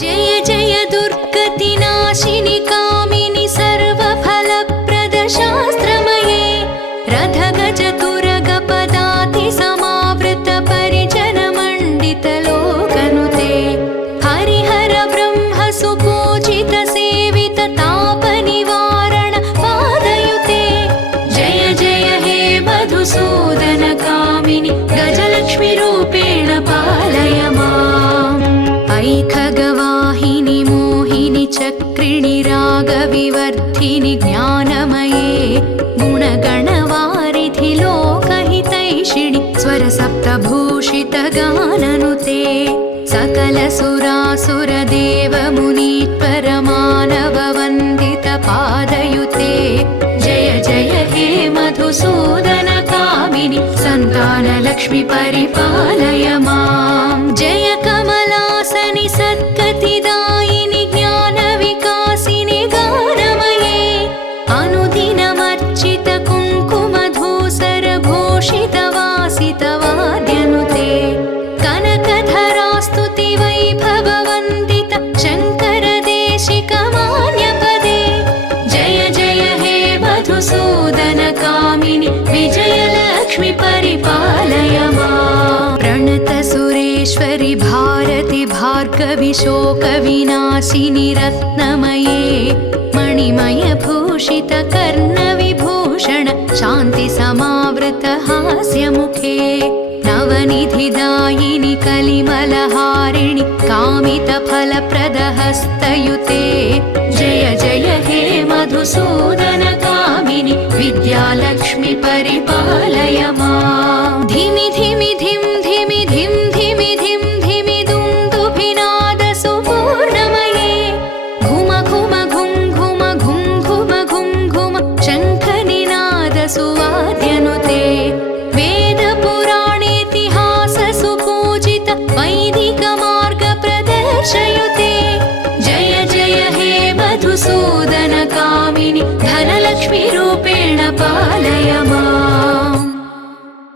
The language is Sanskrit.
जय जय दुर्गतिनाशिनि कामिनि सर्वफलप्रदशास्त्रमये रथगजतुरगपदाति समावृत परिजनमण्डितलोकनुते हरिहर ब्रह्म सुपूजित सेवित तापनिवारण पादयुते जय जय हे मधुसूदन कामिनि गजलक्ष्मीरूपेण पालय माम् ऐखगवाहिनि मोहिनि चक्रिणि रागविवर्धिनि ज्ञानमये गुणगणवारिधि लोकहितैषिणि स्वरसप्तभूषितगाननुते सकलसुरासुरदेवमुनीश्वरमानववन्दितपादयुते जय जय हे मधुसूदन कामिनि सन्तानलक्ष्मि परिपालय माम् जय कमलासनि सद्गतिदायिनि ज्ञानविकासिनि गानमये अनुदिनमर्चित कुङ्कुमधूसरभूषितवासितवाद्यनुते कनकधरास्तुति वैभववन्दित शङ्करदेशिकमान्यपदे जय जय हे मधुसूदन कामिनि विजयलक्ष्मि परिपालय माम् प्रणतसुरेश्वरि भारति भार्गवि शोकविनाशिनि रत्नमये मणिमयभूषित कर्णविभूषण शान्तिसमावृत हास्यमुखे नवनिधिदायिनि कलिमलहारिणि कामितफलप्रदहस्तयुते जय जय हे मधुसूदन कामिनि विद्यालक्ष्मि परिपालय माम् धिमि